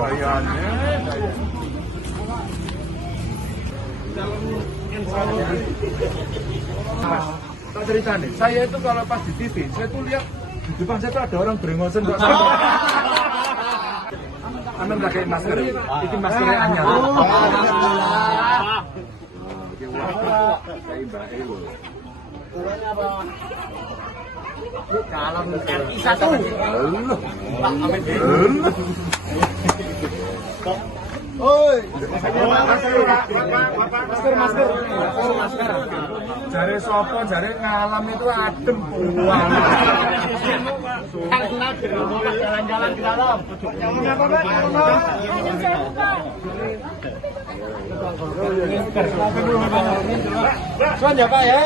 Tak cerita nih, saya itu kalau pas di TV, saya tuh lihat di depan saya tuh ada orang berengosen kok. Aman nggak kayak masker? Ini maskernya anyar. Dalam RI 1. Oi, masker. Jare sopo, jare ngalam itu adem buang. Jalan-jalan ke dalam. Apa, Pak? Suan ya Pak ya.